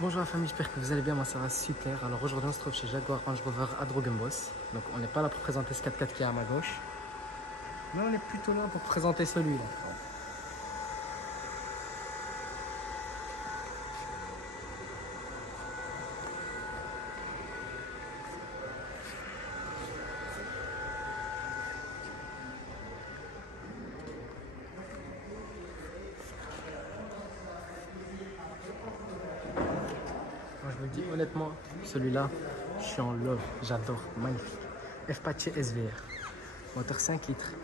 Bonjour la famille, j'espère que vous allez bien, moi ça va super. Alors aujourd'hui on se trouve chez Jaguar Range Rover à Drogenbos. Donc on n'est pas là pour présenter ce 4x4 qui est à ma gauche, mais on est plutôt là pour présenter celui-là. Moi je vous le dis honnêtement, celui-là, je suis en love, j'adore, magnifique. F-Pace SVR, moteur 5 litres,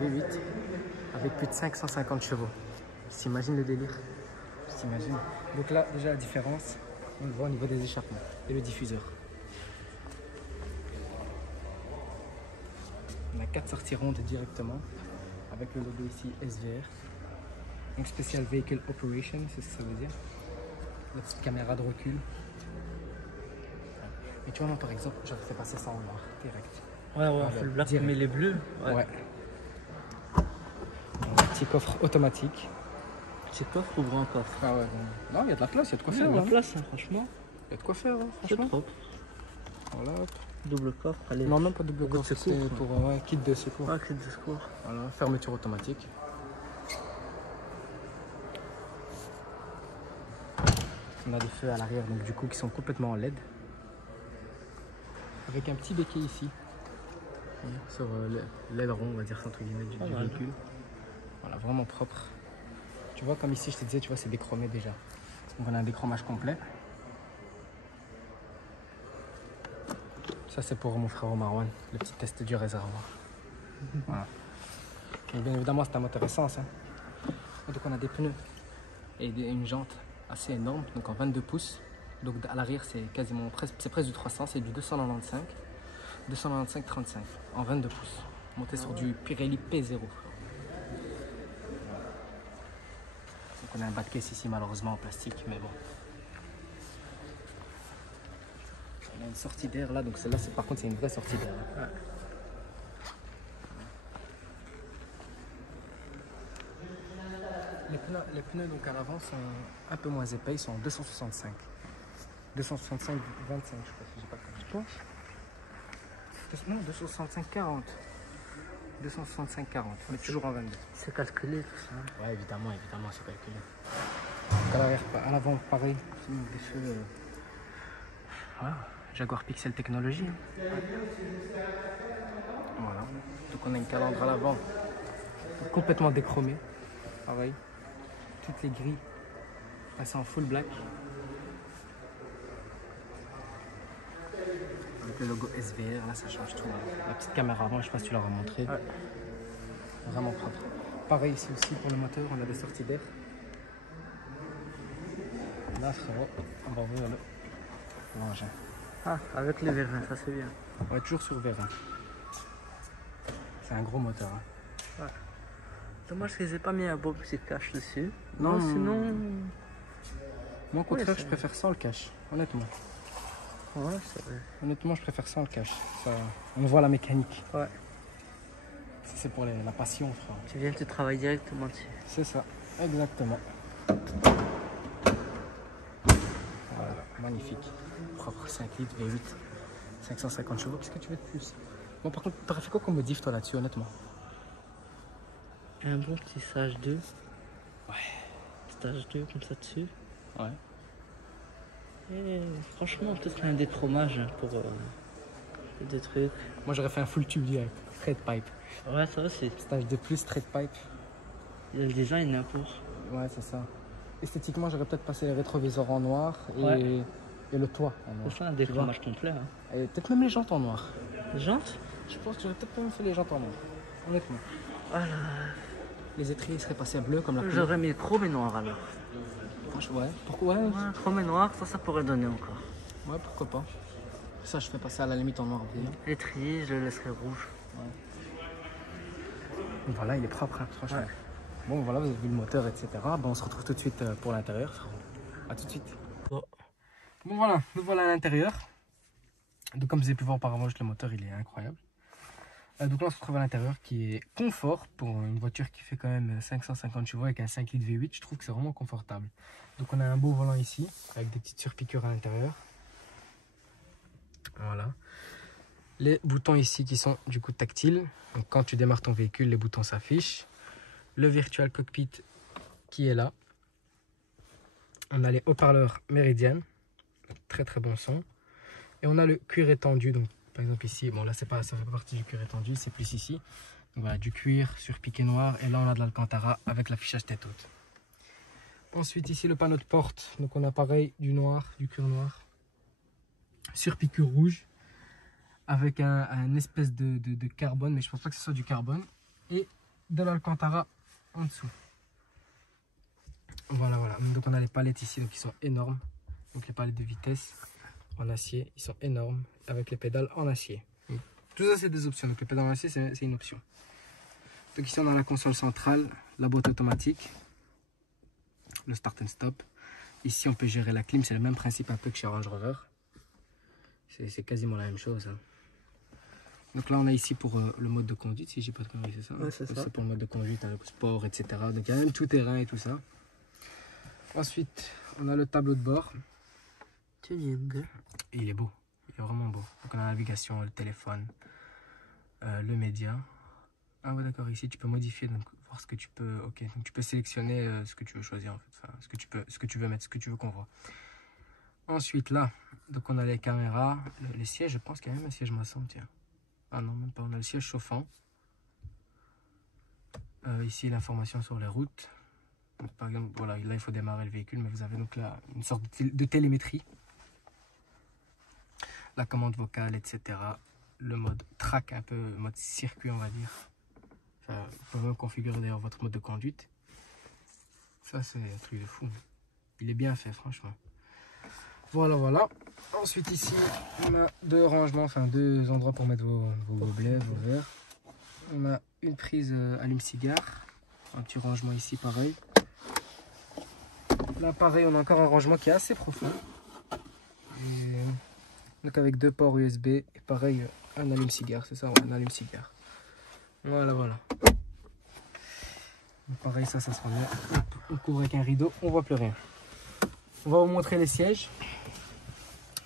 V8, avec plus de 550 chevaux. Tu t'imagines le délire? Tu t'imagines? Donc là déjà la différence, on le voit au niveau des échappements et le diffuseur. On a 4 sorties rondes directement, avec le logo ici SVR. Donc Special Vehicle Operation, c'est ce que ça veut dire. La petite caméra de recul. Et tu vois, non, par exemple, j'aurais fait passer ça en noir, direct. Ouais, on fait le black, direct. mais les bleus. Ouais. Un petit coffre automatique. C'est coffre ou grand coffre? Ah ouais, bon. Non, il y a de la place, il y a de quoi Il y faire. a de la Hein. place, hein, franchement. Il y a de quoi faire, hein, C'est franchement. propre. Voilà. Hop. Double coffre, allez. Non, même pas double Pour coffre, de secours, c'est pour kit de secours. Ah, clé de secours. Voilà, fermeture automatique. On a des feux à l'arrière, donc du coup, qui sont complètement en LED. Avec un petit béquet ici. Sur l'aileron, on va dire, entre guillemets, du véhicule. Voilà, vraiment propre. Tu vois, comme ici, je te disais, tu vois, c'est déchromé déjà. Donc on a un déchromage complet. Ça, c'est pour mon frère Marwan, le petit test du réservoir. Voilà. Donc, bien évidemment, c'est un moteur essence. Hein. Donc on a des pneus et une jante assez énorme, donc en 22 pouces. Donc à l'arrière, c'est quasiment presque du 300, c'est du 295. 295-35 en 22 pouces. Monté sur du Pirelli P0. Donc on a un bas de caisse ici malheureusement en plastique, mais bon. On a une sortie d'air là, donc celle-là par contre c'est une vraie sortie d'air. Ouais. Les pneus donc à l'avant sont un peu moins épais, ils sont en 265. 265-25 je crois si j'ai pas de compte. Non, 265-40. 265-40, mais toujours en 22. C'est calculé tout ça. Ouais, évidemment, c'est calculé. Donc à l'avant, pareil, des feux. Voilà, Jaguar Pixel Technology. Hein. Voilà. Donc on a une calandre à l'avant, complètement déchromée. Pareil. Toutes les grilles passent en full black. Avec le logo SVR, là ça change tout. Hein. La petite caméra avant, je sais pas si tu l'auras montré. Ouais. Vraiment propre. Pareil ici aussi pour le moteur, on a des sorties d'air. Là frérot, on va ouvrir l'engin. Ah, avec les vérins, ça c'est bien. On est toujours sur vérin. C'est un gros moteur. Hein. Ouais. Dommage qu'ils aient pas mis un beau petit cache dessus. Non, sinon. Moi au contraire, je préfère sans le cache, honnêtement. Ouais, c'est vrai. Honnêtement, je préfère sans le cache. Ça, on voit la mécanique. Ouais. C'est pour la passion, frère. Tu viens, tu travailles directement dessus. C'est ça, exactement. Voilà, magnifique. Propre 5 litres, V8, 550 chevaux. Qu'est-ce que tu veux de plus? Bon, par contre, t'aurais fait quoi comme modif, toi, là-dessus, honnêtement? Un bon petit stage 2. Ouais. Stage 2 comme ça dessus. Ouais. Et franchement, peut-être un déchromage pour des trucs. Moi, j'aurais fait un full tube direct. Straight pipe. Ouais, ça aussi. Stage de plus, straight pipe. Il y a le design hein, pour. Ouais, c'est ça. Esthétiquement, j'aurais peut-être passé les rétroviseurs en noir Ouais. et le toit en noir. C'est ça, un déchromage complet. Hein. Et peut-être même les jantes en noir. Les jantes? Je pense que j'aurais peut-être même fait les jantes en noir. Honnêtement. Voilà. Les étriers seraient passés à bleu comme la pluie. J'aurais mis chrome et noir alors. Franchement, ouais. Pourquoi? Ouais. Ouais, chrome et noir, ça pourrait donner encore. Ouais, pourquoi pas. Ça, je fais passer à la limite en noir brillant. L'étrier, je le laisserai rouge. Ouais. Voilà, il est propre, hein, franchement. Ouais. Bon, voilà, vous avez vu le moteur, etc. Bon, on se retrouve tout de suite pour l'intérieur. A tout de suite. Bon. Bon, voilà, nous voilà à l'intérieur. Donc, comme vous avez pu voir auparavant, le moteur, il est incroyable. Donc là, on se retrouve à l'intérieur qui est confort pour une voiture qui fait quand même 550 chevaux avec un 5 litres V8. Je trouve que c'est vraiment confortable. Donc on a un beau volant ici avec des petites surpiqûres à l'intérieur. Voilà. Les boutons ici qui sont du coup tactiles. Donc quand tu démarres ton véhicule, les boutons s'affichent. Le virtual cockpit qui est là. On a les haut-parleurs Meridian. Très très bon son. Et on a le cuir étendu. Donc par exemple ici, bon là ça fait pas partie du cuir étendu, c'est plus ici. Donc voilà, du cuir sur piqué noir. Et là on a de l'Alcantara avec l'affichage tête haute. Ensuite ici le panneau de porte. Donc on a pareil du noir, du cuir noir. Sur piqûre rouge. Avec un espèce de carbone, mais je pense pas que ce soit du carbone. Et de l'Alcantara en dessous. Voilà, voilà. Donc on a les palettes ici, donc ils sont énormes. Donc les palettes de vitesse en acier, ils sont énormes. Avec les pédales en acier. Donc, tout ça c'est des options. Donc les pédales en acier c'est une option. Donc ici on a la console centrale, la boîte automatique, le start and stop. Ici on peut gérer la clim, c'est le même principe un peu que chez Range Rover. C'est quasiment la même chose. Hein. Donc là on a ici pour le mode de conduite, si j'ai pas de conneries, c'est ça, ouais, c'est ça. C'est pour le mode de conduite, hein, le sport, etc. Donc il y a même tout terrain et tout ça. Ensuite on a le tableau de bord. Tuning. Et il est beau, il est vraiment beau. Donc on a la navigation, le téléphone, le média. Ah ouais d'accord, ici tu peux modifier, donc voir ce que tu peux. Ok, donc tu peux sélectionner ce que tu veux choisir en fait, enfin, ce que tu veux mettre, ce que tu veux qu'on voit. Ensuite là, donc on a les caméras, les sièges, je pense qu'il y a même un siège maçon, tiens. Ah non, même pas, on a le siège chauffant. Ici l'information sur les routes. Donc, par exemple, voilà, là il faut démarrer le véhicule, mais vous avez donc là une sorte de télémétrie. La commande vocale, etc. Le mode track, un peu mode circuit, on va dire. Enfin, vous pouvez même configurer d'ailleurs votre mode de conduite. Ça, c'est un truc de fou. Il est bien fait, franchement. Voilà, voilà. Ensuite, ici, on a deux rangements, enfin deux endroits pour mettre vos gobelets, vos verres. On a une prise allume-cigare. Un petit rangement ici, pareil. Là, pareil, on a encore un rangement qui est assez profond. Et donc avec deux ports USB et pareil un allume-cigare, c'est ça, ouais, un allume-cigare. Voilà, voilà. Donc pareil, ça se remet. On couvre avec un rideau, on voit plus rien. On va vous montrer les sièges.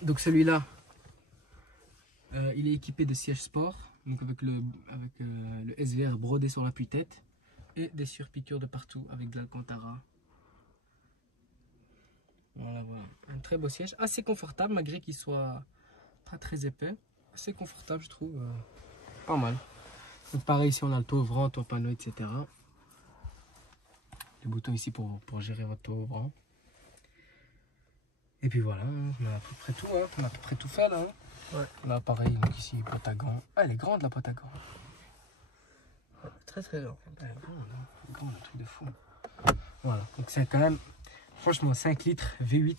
Donc celui-là, il est équipé de sièges sport, donc avec le SVR brodé sur l'appui-tête et des surpiqûres de partout avec de l'Alcantara. Voilà, voilà. Un très beau siège, assez confortable malgré qu'il soit pas très épais, assez confortable je trouve, pas mal. Donc pareil ici on a le toit ouvrant, toit panneau, etc. Les boutons ici pour gérer votre toit ouvrant. Et puis voilà, on a à peu près tout, hein. On a à peu près tout fait là. Hein. Ouais. Là pareil, donc ici boîte à gants. Ah elle est grande la boîte à gants. Ouais, très très grande. Elle est grande, hein. Elle est grande, un truc de fou. Voilà, donc c'est quand même, franchement 5 litres V8,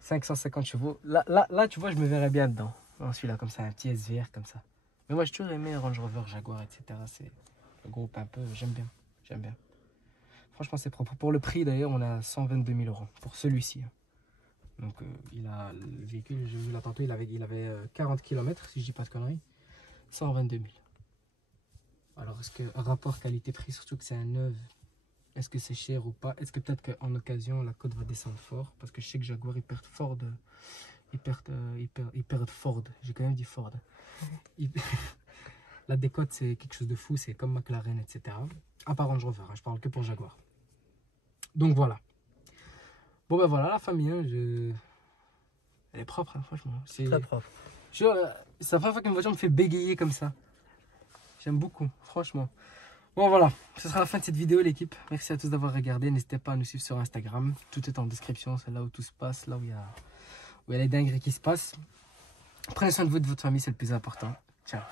550 chevaux. Là tu vois je me verrais bien dedans. Dans celui-là comme ça, un petit SVR comme ça. Mais moi j'ai toujours aimé Range Rover, Jaguar, etc. C'est le groupe un peu, j'aime bien, j'aime bien. Franchement c'est propre. Pour le prix d'ailleurs on a 122 000 € pour celui-ci. Donc il a le véhicule, j'ai vu là tantôt, il avait 40 km si je dis pas de conneries. 122 000. Alors est-ce que rapport qualité-prix, surtout que c'est un neuf, est-ce que c'est cher ou pas? Est-ce que peut-être qu'en occasion la cote va descendre fort? Parce que je sais que Jaguar ils perdent Ford. Ils perdent Ford, j'ai quand même dit Ford. La décote c'est quelque chose de fou, c'est comme McLaren, etc. À part Range Rover, hein, je parle que pour Jaguar. Donc voilà. Bon ben voilà la famille, hein, elle est propre, hein, franchement. C'est très propre. C'est la première fois qu'une voiture me fait bégayer comme ça. J'aime beaucoup, franchement. Bon voilà, ce sera la fin de cette vidéo l'équipe. Merci à tous d'avoir regardé. N'hésitez pas à nous suivre sur Instagram. Tout est en description, c'est là où tout se passe, là où il y a les dingueries qui se passent. Prenez soin de vous et de votre famille, c'est le plus important. Ciao.